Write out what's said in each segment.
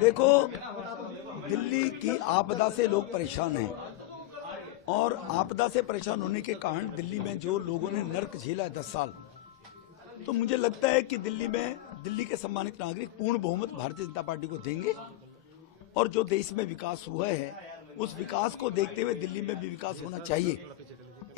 देखो, दिल्ली की आपदा से लोग परेशान हैं और आपदा से परेशान होने के कारण दिल्ली में जो लोगों ने नर्क झेला है 10 साल, तो मुझे लगता है कि दिल्ली के सम्मानित नागरिक पूर्ण बहुमत भारतीय जनता पार्टी को देंगे और जो देश में विकास हुआ है उस विकास को देखते हुए दिल्ली में भी विकास होना चाहिए।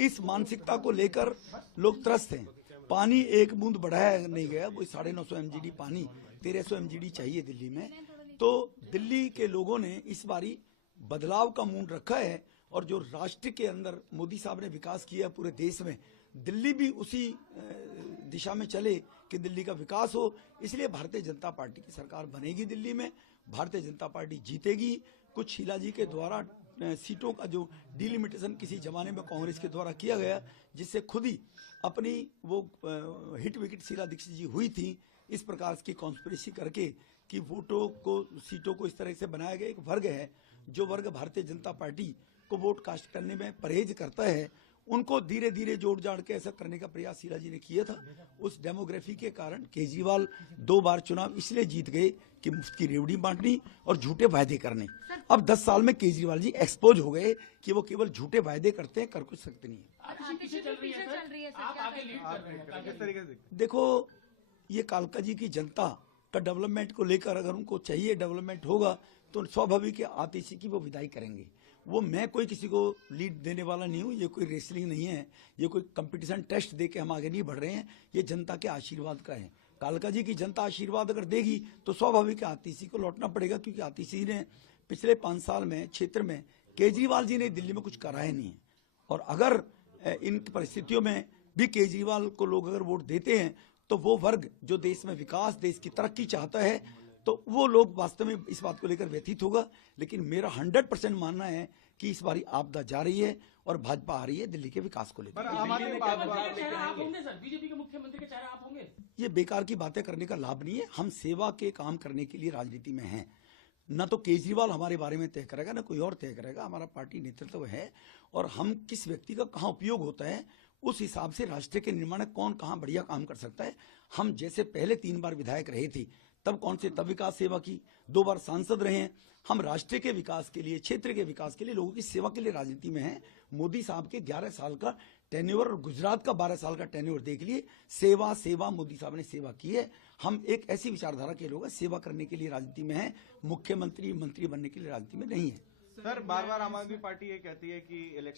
इस मानसिकता को लेकर लोग त्रस्त हैं। पानी एक बूंद बढ़ाया नहीं गया, वो 950 MGD पानी 1300 MGD चाहिए दिल्ली में। तो दिल्ली के लोगों ने इस बारी बदलाव का मूड रखा है और जो राष्ट्र के अंदर मोदी साहब ने विकास किया पूरे देश में, दिल्ली भी उसी दिशा में चले कि दिल्ली का विकास हो। इसलिए भारतीय जनता पार्टी की सरकार बनेगी दिल्ली में, भारतीय जनता पार्टी जीतेगी। कुछ शीला जी के द्वारा सीटों का जो डिलिमिटेशन किसी जमाने में कांग्रेस के द्वारा किया गया, जिससे खुद ही अपनी वो हिट विकेट शीला दीक्षित जी हुई थी, इस प्रकार की कॉन्स्पिरेसी करके कि वोटों को सीटों को इस तरह से बनाया गया। एक वर्ग है जो वर्ग भारतीय जनता पार्टी को वोट कास्ट करने में परहेज करता है, उनको धीरे धीरे जोड़ जाड़ के ऐसा करने का प्रयास शीला जी ने किया था। उस डेमोग्राफी के कारण केजरीवाल 2 बार चुनाव इसलिए जीत गए कि मुफ्त की रेवड़ी बांटनी और झूठे वायदे करने। अब 10 साल में केजरीवाल जी एक्सपोज हो गए कि वो केवल झूठे वायदे करते हैं, कर कुछ सकते नहीं है। देखो, ये कालका जी की जनता का डेवलपमेंट को लेकर अगर उनको चाहिए डेवलपमेंट होगा तो स्वाभाविक आतिशी की वो विदाई करेंगे। वो मैं कोई किसी को लीड देने वाला नहीं हूँ, ये कोई रेसलिंग नहीं है, ये कोई कंपटीशन टेस्ट दे के हम आगे नहीं बढ़ रहे हैं, ये जनता के आशीर्वाद का है। कालका जी की जनता आशीर्वाद अगर देगी तो स्वाभाविक आतिशी को लौटना पड़ेगा, क्योंकि आतिशी ने पिछले 5 साल में क्षेत्र में केजरीवाल जी ने दिल्ली में कुछ करा है नहीं है। और अगर इन परिस्थितियों में भी केजरीवाल को लोग अगर वोट देते हैं तो वो वर्ग जो देश में विकास, देश की तरक्की चाहता है, तो वो लोग वास्तव में इस बात को लेकर व्यथित होगा। लेकिन मेरा 100% मानना है कि इस बारी आपदा जा रही है और भाजपा आ रही है दिल्ली के विकास को लेकर। बीजेपी के मुख्यमंत्री के चेहरा आप होंगे? ये बेकार की बातें करने का लाभ नहीं है। हम सेवा के काम करने के लिए राजनीति में हैं। न तो केजरीवाल हमारे बारे में तय करेगा, न कोई और तय करेगा। हमारा पार्टी नेतृत्व है और हम किस व्यक्ति का कहाँ उपयोग होता है उस हिसाब से राष्ट्र के निर्माण में कौन कहाँ बढ़िया काम कर सकता है। हम जैसे पहले 3 बार विधायक रहे थे तब विकास सेवा की, 2 बार सांसद रहे हैं। हम राष्ट्र के विकास के लिए, क्षेत्र के विकास के लिए, लोगों की सेवा के लिए राजनीति में हैं। मोदी साहब के 11 साल का टेन्योर और गुजरात का 12 साल का टेन्योर देख लिए। सेवा सेवा मोदी साहब ने सेवा की है। हम एक ऐसी विचारधारा के लोग हैं, सेवा करने के लिए राजनीति में हैं, मुख्यमंत्री मंत्री बनने के लिए राजनीति में नहीं है। सर, बार बार आम आदमी पार्टी ये कहती है कि इलेक्शन